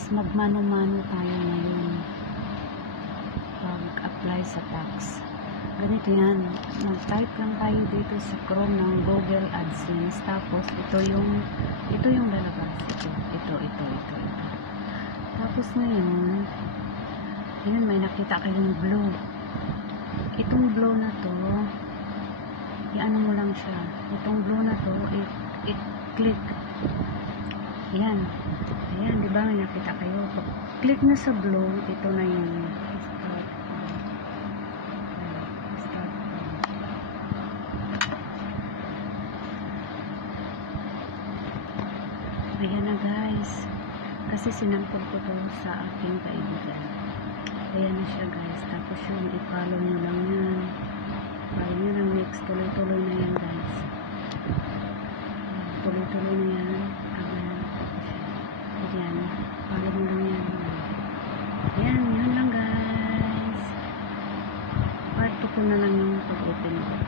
guys, magmano-mano tayo ngayon pag-apply sa tax. Ganito yan, mag-type lang tayo dito sa Chrome ng Google AdSense. Tapos, ito yung, ito yung lalabas. Ito, ito, ito, ito, ito. Tapos ngayon, yun, may nakita kayong blue. Itong blue na to, i-ano mo lang siya. Itong blue na to, i-click. Yan. Ba may nakita kayo? Pag click na sa blue, ito na yung start. Ayan, start. Ayan na guys. Kasi sinampol ko to sa aking kaibigan. Ayan na siya guys. Tapos yung i-follow nyo lang yan. Follow nyo lang next. Tuloy-tuloy na yan guys. Ayan, Tuloy-tuloy na yan. Ayan. Tapos yan. Ayan. Follow mo lang yan. Ayan. 2 ko na lang yung pag-open ko.